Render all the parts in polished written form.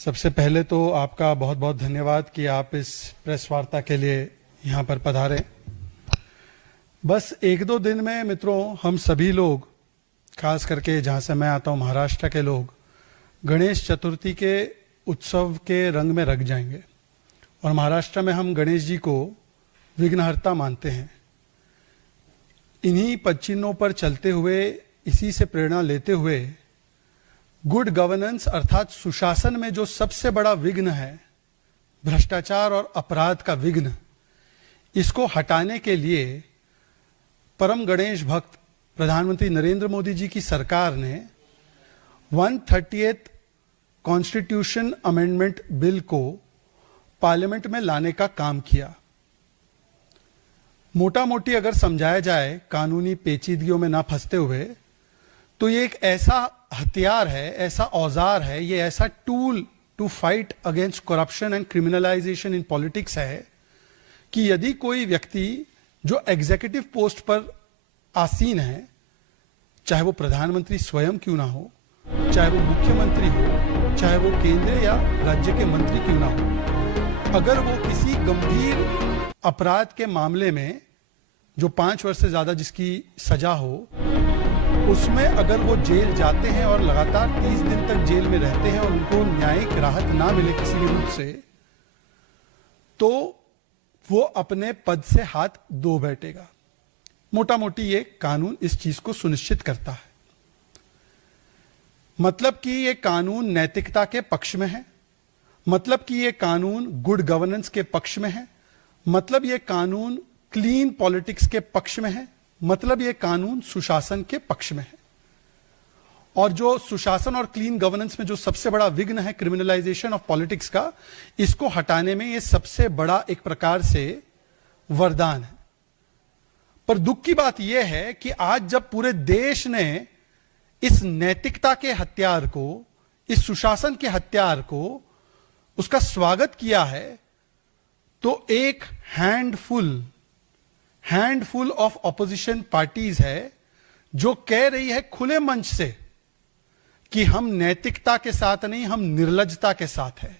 सबसे पहले तो आपका बहुत बहुत धन्यवाद कि आप इस प्रेस वार्ता के लिए यहाँ पर पधारे। बस एक दो दिन में मित्रों हम सभी लोग, खास करके जहाँ से मैं आता हूँ महाराष्ट्र के लोग, गणेश चतुर्थी के उत्सव के रंग में रंग जाएंगे। और महाराष्ट्र में हम गणेश जी को विघ्नहर्ता मानते हैं। इन्हीं पदचिन्हों पर चलते हुए, इसी से प्रेरणा लेते हुए गुड गवर्नेंस अर्थात सुशासन में जो सबसे बड़ा विघ्न है, भ्रष्टाचार और अपराध का विघ्न, इसको हटाने के लिए परम गणेश भक्त प्रधानमंत्री नरेंद्र मोदी जी की सरकार ने 130th कॉन्स्टिट्यूशन अमेंडमेंट बिल को पार्लियामेंट में लाने का काम किया। मोटा मोटी अगर समझाया जाए कानूनी पेचीदगियों में ना फंसते हुए, तो ये एक ऐसा हथियार है, ऐसा औजार है, ये ऐसा tool to fight against corruption and criminalisation in politics है कि यदि कोई व्यक्ति जो एग्जीक्यूटिव पोस्ट पर आसीन है, चाहे वो प्रधानमंत्री स्वयं क्यों ना हो, चाहे वो मुख्यमंत्री हो, चाहे वो केंद्र या राज्य के मंत्री क्यों ना हो, अगर वो किसी गंभीर अपराध के मामले में जो 5 वर्ष से ज्यादा जिसकी सजा हो, उसमें अगर वो जेल जाते हैं और लगातार 30 दिन तक जेल में रहते हैं और उनको न्यायिक राहत ना मिले किसी भी रूप से, तो वो अपने पद से हाथ धो बैठेगा। मोटा मोटी ये कानून इस चीज को सुनिश्चित करता है। मतलब कि ये कानून नैतिकता के पक्ष में है, मतलब कि ये कानून गुड गवर्नेंस के पक्ष में है, मतलब ये कानून क्लीन पॉलिटिक्स के पक्ष में है, मतलब ये कानून सुशासन के पक्ष में है। और जो सुशासन और क्लीन गवर्नेंस में जो सबसे बड़ा विघ्न है, क्रिमिनलाइजेशन ऑफ पॉलिटिक्स का, इसको हटाने में ये सबसे बड़ा एक प्रकार से वरदान है। पर दुख की बात यह है कि आज जब पूरे देश ने इस नैतिकता के हथियार को, इस सुशासन के हथियार को, उसका स्वागत किया है, तो एक हैंडफुल ऑफ ऑपोजिशन पार्टीज है जो कह रही है खुले मंच से कि हम नैतिकता के साथ नहीं, हम निर्लज्जता के साथ है।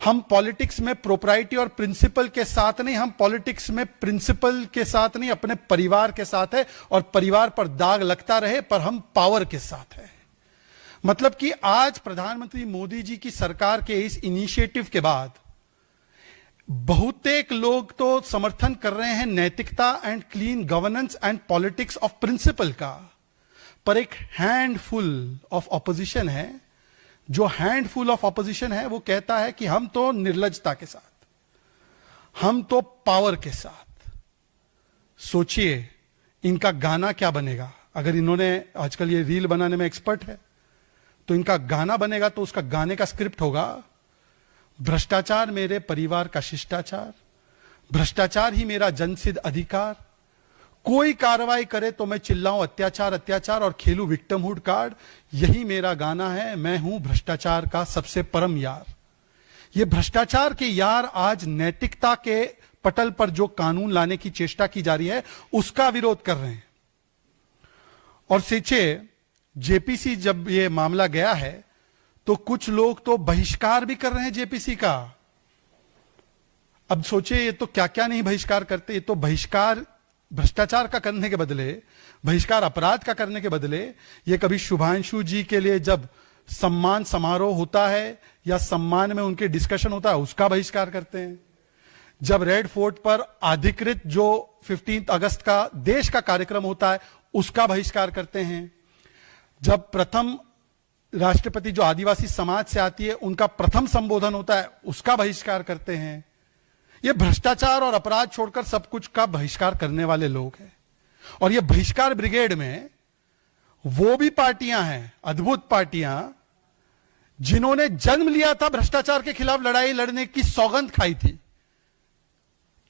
हम पॉलिटिक्स में प्रोप्राइटी और प्रिंसिपल के साथ नहीं, हम पॉलिटिक्स में प्रिंसिपल के साथ नहीं, अपने परिवार के साथ है। और परिवार पर दाग लगता रहे, पर हम पावर के साथ है। मतलब कि आज प्रधानमंत्री मोदी जी की सरकार के इस इनिशिएटिव के बाद बहुतेक लोग तो समर्थन कर रहे हैं नैतिकता and clean governance and politics of principle का, पर एक हैंडफुल ऑफ ऑपोजिशन है। जो हैंडफुल ऑफ ऑपोजिशन है वो कहता है कि हम तो निर्लज्जता के साथ, हम तो पावर के साथ। सोचिए इनका गाना क्या बनेगा। अगर इन्होंने, आजकल ये रील बनाने में एक्सपर्ट है, तो इनका गाना बनेगा तो उसका गाने का स्क्रिप्ट होगा, भ्रष्टाचार मेरे परिवार का शिष्टाचार, भ्रष्टाचार ही मेरा जनसिद्ध अधिकार, कोई कार्रवाई करे तो मैं चिल्लाऊं अत्याचार अत्याचार और खेलूं विक्टिमहुड कार्ड, यही मेरा गाना है, मैं हूं भ्रष्टाचार का सबसे परम यार। ये भ्रष्टाचार के यार आज नैतिकता के पटल पर जो कानून लाने की चेष्टा की जा रही है उसका विरोध कर रहे हैं। और सोचिए जेपीसी जब ये मामला गया है तो कुछ लोग तो बहिष्कार भी कर रहे हैं जेपीसी का। अब सोचिए ये तो क्या क्या नहीं बहिष्कार करते। ये तो बहिष्कार भ्रष्टाचार का करने के बदले, बहिष्कार अपराध का करने के बदले, ये कभी शुभांशु जी के लिए जब सम्मान समारोह होता है या सम्मान में उनके डिस्कशन होता है उसका बहिष्कार करते हैं। जब रेड फोर्ट पर अधिकृत जो 15 अगस्त का देश का कार्यक्रम होता है उसका बहिष्कार करते हैं। जब प्रथम राष्ट्रपति जो आदिवासी समाज से आती है उनका प्रथम संबोधन होता है उसका बहिष्कार करते हैं। ये भ्रष्टाचार और अपराध छोड़कर सब कुछ का बहिष्कार करने वाले लोग हैं। और ये बहिष्कार ब्रिगेड में वो भी पार्टियां हैं, अद्भुत पार्टियां, जिन्होंने जन्म लिया था भ्रष्टाचार के खिलाफ लड़ाई लड़ने की, सौगंध खाई थी।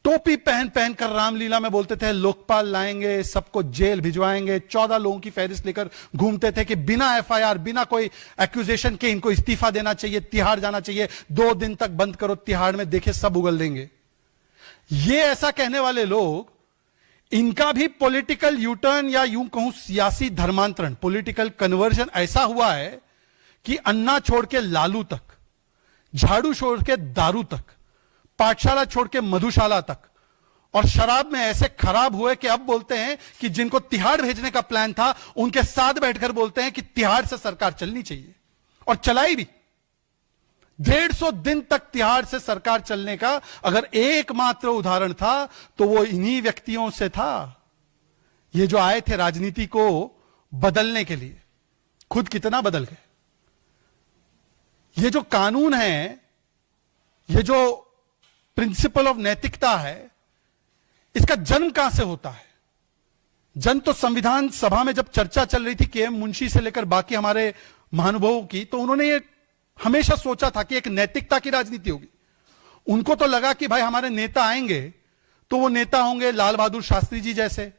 टोपी पहन पहन कर रामलीला में बोलते थे लोकपाल लाएंगे, सबको जेल भिजवाएंगे, 14 लोगों की फहरिस्त लेकर घूमते थे कि बिना एफआईआर, बिना कोई एक्यूजेशन के इनको इस्तीफा देना चाहिए, तिहाड़ जाना चाहिए, 2 दिन तक बंद करो तिहाड़ में, देखे सब उगल देंगे। ये ऐसा कहने वाले लोग, इनका भी पॉलिटिकल यूटर्न या यूं कहूं सियासी धर्मांतरण, पॉलिटिकल कन्वर्जन ऐसा हुआ है कि अन्ना छोड़ के लालू तक झाड़ू छोड़ के दारू तक, पाठशाला छोड़ के मधुशाला तक, और शराब में ऐसे खराब हुए कि अब बोलते हैं कि जिनको तिहाड़ भेजने का प्लान था उनके साथ बैठकर बोलते हैं कि तिहाड़ से सरकार चलनी चाहिए, और चलाई भी। 150 दिन तक तिहाड़ से सरकार चलने का अगर एकमात्र उदाहरण था तो वो इन्हीं व्यक्तियों से था, ये जो आए थे राजनीति को बदलने के लिए। खुद कितना बदल गए। ये जो कानून है, ये जो प्रिंसिपल ऑफ नैतिकता है, इसका जन्म कहां से होता है? जन्म तो संविधान सभा में जब चर्चा चल रही थी के.एम. मुंशी से लेकर बाकी हमारे महानुभावों की, तो उन्होंने ये हमेशा सोचा था कि एक नैतिकता की राजनीति होगी। उनको तो लगा कि भाई हमारे नेता आएंगे तो वो नेता होंगे लाल बहादुर शास्त्री जी जैसे,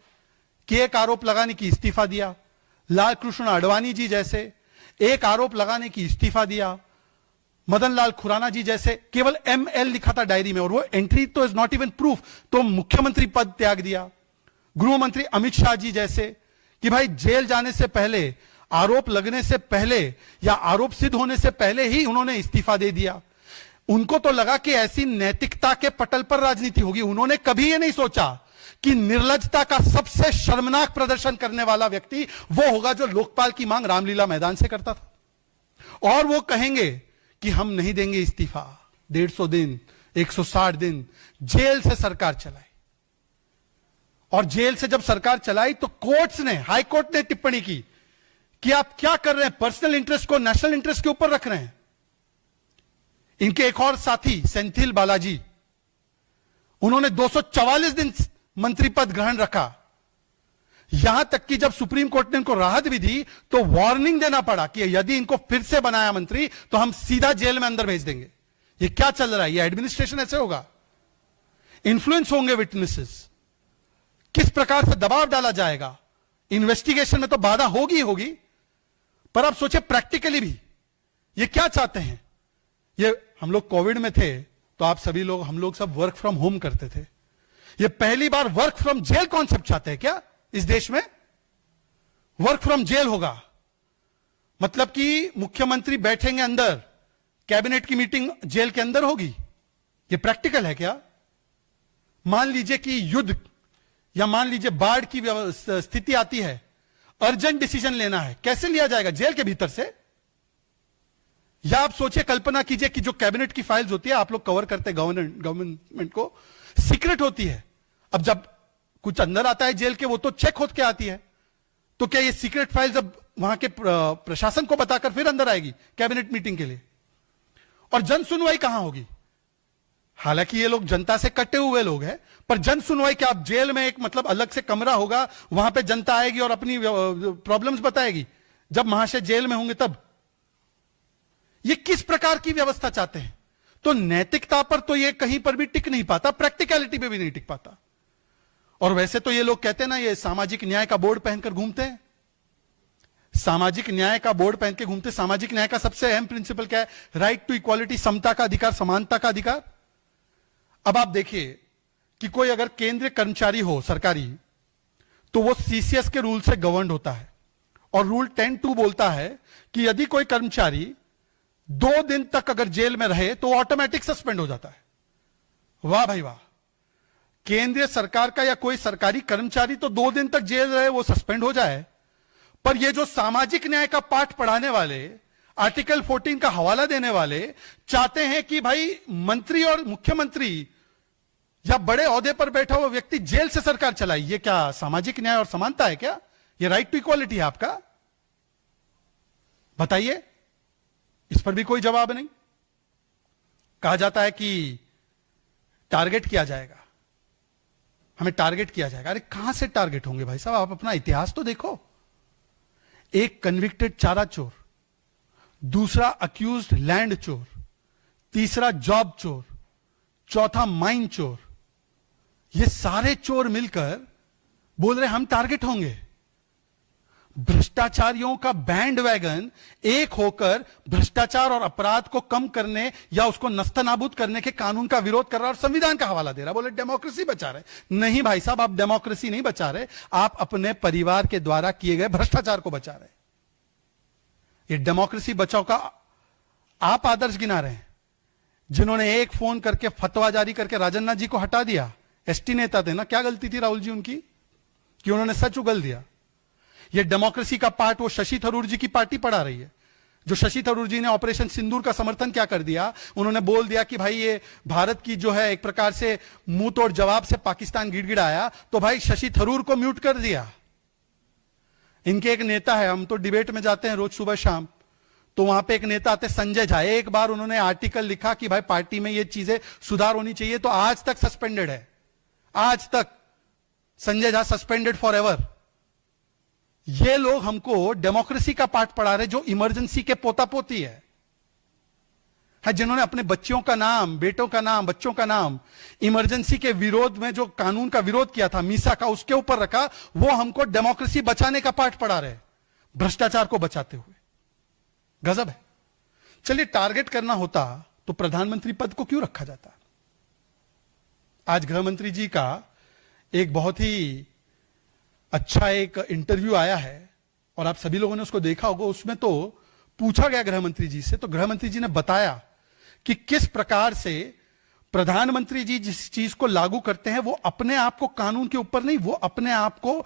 कि एक आरोप लगाने की इस्तीफा दिया, लाल कृष्ण आडवाणी जी जैसे एक आरोप लगाने की इस्तीफा दिया, मदन लाल खुराना जी जैसे केवल ML लिखा था डायरी में और वो एंट्री तो इज नॉट इवन प्रूफ, तो मुख्यमंत्री पद त्याग दिया। गृह मंत्री अमित शाह जी जैसे कि भाई जेल जाने से पहले, आरोप लगने से पहले या आरोप सिद्ध होने से पहले ही उन्होंने इस्तीफा दे दिया। उनको तो लगा कि ऐसी नैतिकता के पटल पर राजनीति होगी। उन्होंने कभी यह नहीं सोचा कि निर्लज्जता का सबसे शर्मनाक प्रदर्शन करने वाला व्यक्ति वो होगा जो लोकपाल की मांग रामलीला मैदान से करता था, और वो कहेंगे कि हम नहीं देंगे इस्तीफा। 150 दिन, 160 दिन जेल से सरकार चलाई, और जेल से जब सरकार चलाई तो कोर्ट्स ने, हाई कोर्ट ने टिप्पणी की कि आप क्या कर रहे हैं, पर्सनल इंटरेस्ट को नेशनल इंटरेस्ट के ऊपर रख रहे हैं। इनके एक और साथी सेंथिल बालाजी, उन्होंने 244 दिन मंत्री पद ग्रहण रखा, यहां तक कि जब सुप्रीम कोर्ट ने इनको राहत भी दी तो वार्निंग देना पड़ा कि यदि इनको फिर से बनाया मंत्री तो हम सीधा जेल में अंदर भेज देंगे। ये क्या चल रहा है? ये एडमिनिस्ट्रेशन ऐसे होगा? इन्फ्लुएंस होंगे विटनेसेस, किस प्रकार से दबाव डाला जाएगा? इन्वेस्टिगेशन में तो बाधा होगी ही होगी, पर आप सोचिए प्रैक्टिकली भी ये क्या चाहते हैं। ये हम लोग कोविड में थे तो आप सभी लोग, हम लोग सब वर्क फ्रॉम होम करते थे। ये पहली बार वर्क फ्रॉम जेल कॉन्सेप्ट चाहते हैं क्या इस देश में? वर्क फ्रॉम जेल होगा मतलब कि मुख्यमंत्री बैठेंगे अंदर, कैबिनेट की मीटिंग जेल के अंदर होगी। ये प्रैक्टिकल है क्या? मान लीजिए कि युद्ध या मान लीजिए बाढ़ की स्थिति आती है, अर्जेंट डिसीजन लेना है, कैसे लिया जाएगा? जेल के भीतर से? या आप सोचिए, कल्पना कीजिए कि जो कैबिनेट की फाइल्स होती है, आप लोग कवर करते हैं गवर्नमेंट को, सीक्रेट होती है। अब जब कुछ अंदर आता है जेल के, वो तो चेक होकर आती है, तो क्या ये सीक्रेट फाइल्स अब वहां के प्रशासन को बताकर फिर अंदर आएगी कैबिनेट मीटिंग के लिए? और जन सुनवाई कहां होगी? हालांकि ये लोग जनता से कटे हुए लोग हैं, पर जन सुनवाई क्या? आप जेल में एक मतलब अलग से कमरा होगा, वहां पे जनता आएगी और अपनी प्रॉब्लम्स बताएगी जब महाशय जेल में होंगे तब? ये किस प्रकार की व्यवस्था चाहते हैं? तो नैतिकता पर तो ये कहीं पर भी टिक नहीं पाता, प्रैक्टिकलिटी पे भी नहीं टिक पाता। और वैसे तो ये लोग कहते हैं ना, ये सामाजिक न्याय का बोर्ड पहनकर घूमते हैं, सामाजिक न्याय का बोर्ड पहन के घूमते। सामाजिक न्याय का सबसे अहम प्रिंसिपल क्या है? राइट टू इक्वालिटी, समता का अधिकार, समानता का अधिकार। अब आप देखिए कि कोई अगर केंद्रीय कर्मचारी हो सरकारी, तो वो CCS के रूल से गवर्न होता है, और रूल 10(2) बोलता है कि यदि कोई कर्मचारी 2 दिन तक अगर जेल में रहे तो ऑटोमेटिक सस्पेंड हो जाता है। वाह भाई वाह! केंद्रीय सरकार का या कोई सरकारी कर्मचारी तो 2 दिन तक जेल रहे वो सस्पेंड हो जाए, पर ये जो सामाजिक न्याय का पाठ पढ़ाने वाले, आर्टिकल 14 का हवाला देने वाले चाहते हैं कि भाई मंत्री और मुख्यमंत्री या बड़े ओहदे पर बैठा हुआ व्यक्ति जेल से सरकार चलाए। ये क्या सामाजिक न्याय और समानता है क्या? ये राइट टू इक्वालिटी है आपका? बताइए। इस पर भी कोई जवाब नहीं। कहा जाता है कि टारगेट किया जाएगा, हमें टारगेट किया जाएगा। अरे कहां से टारगेट होंगे भाई साहब? आप अपना इतिहास तो देखो। एक कन्विक्टेड चारा चोर, दूसरा अक्यूज्ड लैंड चोर, तीसरा जॉब चोर, चौथा माइन चोर, ये सारे चोर मिलकर बोल रहे हम टारगेट होंगे। भ्रष्टाचारियों का बैंड वैगन एक होकर भ्रष्टाचार और अपराध को कम करने या उसको नस्तनाबूद करने के कानून का विरोध कर रहा है और संविधान का हवाला दे रहा है। बोले डेमोक्रेसी बचा रहे। नहीं भाई साहब, आप डेमोक्रेसी नहीं बचा रहे, आप अपने परिवार के द्वारा किए गए भ्रष्टाचार को बचा रहे। ये डेमोक्रेसी बचाओ का आप आदर्श गिना रहे हैं, जिन्होंने एक फोन करके फतवा जारी करके राजन्नाथ जी को हटा दिया। एसटी नेता थे ना, क्या गलती थी राहुल जी उनकी कि उन्होंने सच उगल दिया। ये डेमोक्रेसी का पार्ट वो शशि थरूर जी की पार्टी पढ़ा रही है। जो शशि थरूर जी ने ऑपरेशन सिंदूर का समर्थन क्या कर दिया, उन्होंने बोल दिया कि भाई ये भारत की जो है एक प्रकार से मुंह तोड़ जवाब से पाकिस्तान गिड़गिड़ाया, तो भाई शशि थरूर को म्यूट कर दिया। इनके एक नेता है, हम तो डिबेट में जाते हैं रोज सुबह शाम, तो वहां पे एक नेता आते संजय झा, एक बार उन्होंने आर्टिकल लिखा कि भाई पार्टी में ये चीजें सुधार होनी चाहिए, तो आज तक सस्पेंडेड है। आज तक Sanjay Jha suspended for ever. ये लोग हमको डेमोक्रेसी का पाठ पढ़ा रहे जो इमरजेंसी के पोता पोती है, जिन्होंने अपने बच्चों का नाम, बेटों का नाम, बच्चों का नाम इमरजेंसी के विरोध में जो कानून का विरोध किया था मीसा का, उसके ऊपर रखा। वो हमको डेमोक्रेसी बचाने का पाठ पढ़ा रहे, भ्रष्टाचार को बचाते हुए। गजब है। चलिए, टारगेट करना होता तो प्रधानमंत्री पद को क्यों रखा जाता? आज गृह मंत्री जी का एक बहुत ही अच्छा एक इंटरव्यू आया है और आप सभी लोगों ने उसको देखा होगा। उसमें तो पूछा गया गृह मंत्री जी से, तो गृह मंत्री जी ने बताया कि किस प्रकार से प्रधानमंत्री जी जिस चीज को लागू करते हैं वो अपने आप को कानून के ऊपर नहीं, वो अपने आप को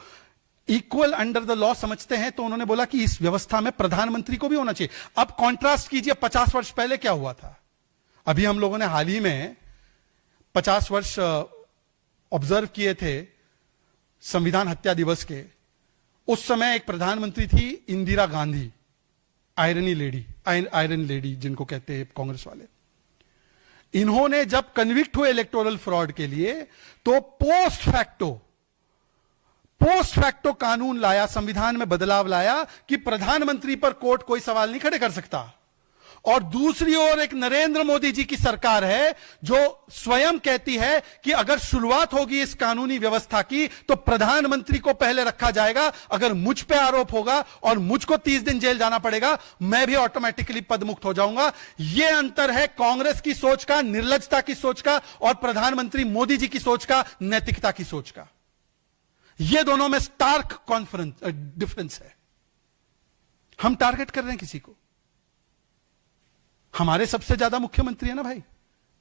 इक्वल अंडर द लॉ समझते हैं। तो उन्होंने बोला कि इस व्यवस्था में प्रधानमंत्री को भी होना चाहिए। अब कॉन्ट्रास्ट कीजिए 50 वर्ष पहले क्या हुआ था। अभी हम लोगों ने हाल ही में 50 वर्ष ऑब्जर्व किए थे संविधान हत्या दिवस के। उस समय एक प्रधानमंत्री थी इंदिरा गांधी, आयरन लेडी जिनको कहते हैं कांग्रेस वाले। इन्होंने जब कन्विक्ट हुए इलेक्टोरल फ्रॉड के लिए, तो पोस्ट फैक्टो कानून लाया, संविधान में बदलाव लाया कि प्रधानमंत्री पर कोर्ट कोई सवाल नहीं खड़े कर सकता। और दूसरी ओर एक नरेंद्र मोदी जी की सरकार है जो स्वयं कहती है कि अगर शुरुआत होगी इस कानूनी व्यवस्था की तो प्रधानमंत्री को पहले रखा जाएगा। अगर मुझ पे आरोप होगा और मुझको 30 दिन जेल जाना पड़ेगा, मैं भी ऑटोमेटिकली पदमुक्त हो जाऊंगा। यह अंतर है कांग्रेस की सोच का, निर्लजता की सोच का, और प्रधानमंत्री मोदी जी की सोच का, नैतिकता की सोच का। यह दोनों में स्टार्क डिफरेंस है। हम टारगेट कर रहे हैं किसी को। हमारे सबसे ज्यादा मुख्यमंत्री है ना भाई।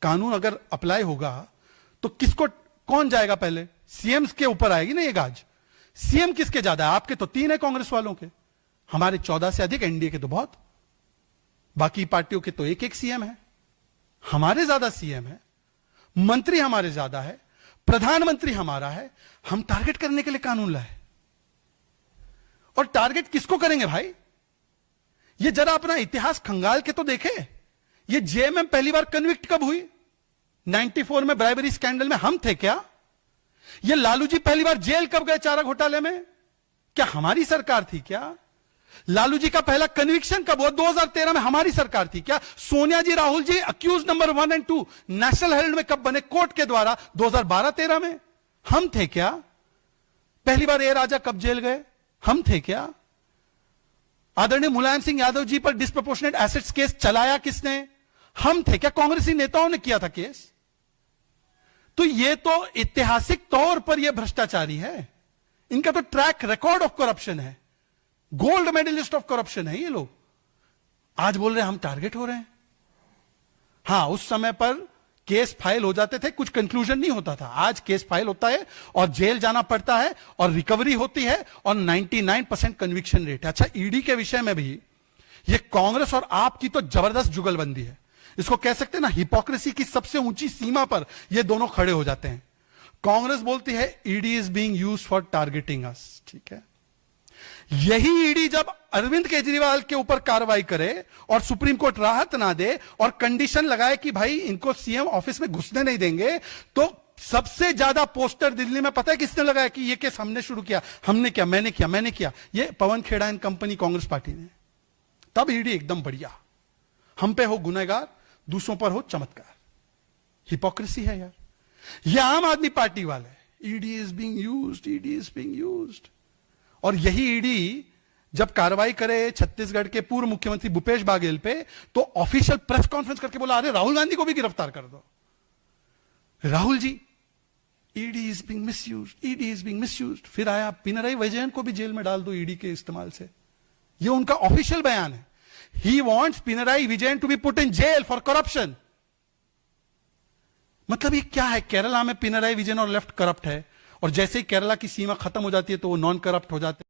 कानून अगर अप्लाई होगा तो किसको, कौन जाएगा पहले? सीएम के ऊपर आएगी ना ये गाज। सीएम किसके ज्यादा है? आपके तो 3 है कांग्रेस वालों के, हमारे 14 से अधिक, एनडीए के तो बहुत, बाकी पार्टियों के तो 1-1 सीएम है। हमारे ज्यादा सीएम है, मंत्री हमारे ज्यादा है, प्रधानमंत्री हमारा है। हम टारगेट करने के लिए कानून लाए। और टारगेट किसको करेंगे भाई? ये जरा अपना इतिहास खंगाल के तो देखें। ये जेएमएम पहली बार कन्विक्ट कब हुई? 94 में ब्राइबरी स्कैंडल में हम थे क्या? ये लालू जी पहली बार जेल कब गए चारा घोटाले में? क्या हमारी सरकार थी क्या? लालू जी का पहला कन्विक्शन कब हुआ? 2013 में हमारी सरकार थी क्या? सोनिया जी, राहुल जी अक्यूज नंबर 1 और 2 नेशनल हेराल्ड में कब बने? कोर्ट के द्वारा 2012-13 में। हम थे क्या? पहली बार ए राजा कब जेल गए? हम थे क्या? आदरणीय मुलायम सिंह यादव जी पर डिस्प्रोपोर्शनेट एसेट्स केस चलाया किसने? हम थे क्या? कांग्रेसी नेताओं ने किया था केस। तो ये तो ऐतिहासिक तौर पर ये भ्रष्टाचारी है। इनका तो ट्रैक रिकॉर्ड ऑफ करप्शन है, गोल्ड मेडलिस्ट ऑफ करप्शन है ये लोग। आज बोल रहे हैं हम टारगेट हो रहे हैं। हां, उस समय पर केस फाइल हो जाते थे, कुछ कंक्लूजन नहीं होता था। आज केस फाइल होता है और जेल जाना पड़ता है और रिकवरी होती है और 99% कन्विक्शन रेट है। अच्छा, ईडी के विषय में भी ये कांग्रेस और आप की तो जबरदस्त जुगलबंदी है। इसको कह सकते हैं ना, हिपोक्रेसी की सबसे ऊंची सीमा पर ये दोनों खड़े हो जाते हैं। कांग्रेस बोलती है ED is being used for targeting us, ठीक है। यही ईडी जब अरविंद केजरीवाल के ऊपर कार्रवाई करे और सुप्रीम कोर्ट राहत ना दे और कंडीशन लगाए कि भाई इनको सीएम ऑफिस में घुसने नहीं देंगे, तो सबसे ज्यादा पोस्टर दिल्ली में पता है किसने लगाया कि ये केस हमने शुरू किया, हमने किया, मैंने किया, ये Pawan Khera and company, Congress party ने। तब ईडी एकदम बढ़िया, हम पे हो गुनहगार, दूसरों पर हो चमत्कार। हिपोक्रेसी है यार। ये आम आदमी पार्टी वाले, ED is being used, ED is being used. और यही ईडी जब कार्रवाई करे छत्तीसगढ़ के पूर्व मुख्यमंत्री भूपेश बाघेल पे, तो ऑफिशियल प्रेस कॉन्फ्रेंस करके बोला, अरे राहुल गांधी को भी गिरफ्तार कर दो। Rahul ji, ED is being misused, ED is being misused. फिर आया पिनराई विजयन को भी जेल में डाल दो ईडी के इस्तेमाल से। ये उनका ऑफिशियल बयान है। He wants Pinarayi Vijayan to be put in jail for corruption. मतलब ये क्या है? केरला में पिनराई विजयन और लेफ्ट करप्ट है, और जैसे ही केरला की सीमा खत्म हो जाती है तो वो नॉन करप्ट हो जाते हैं।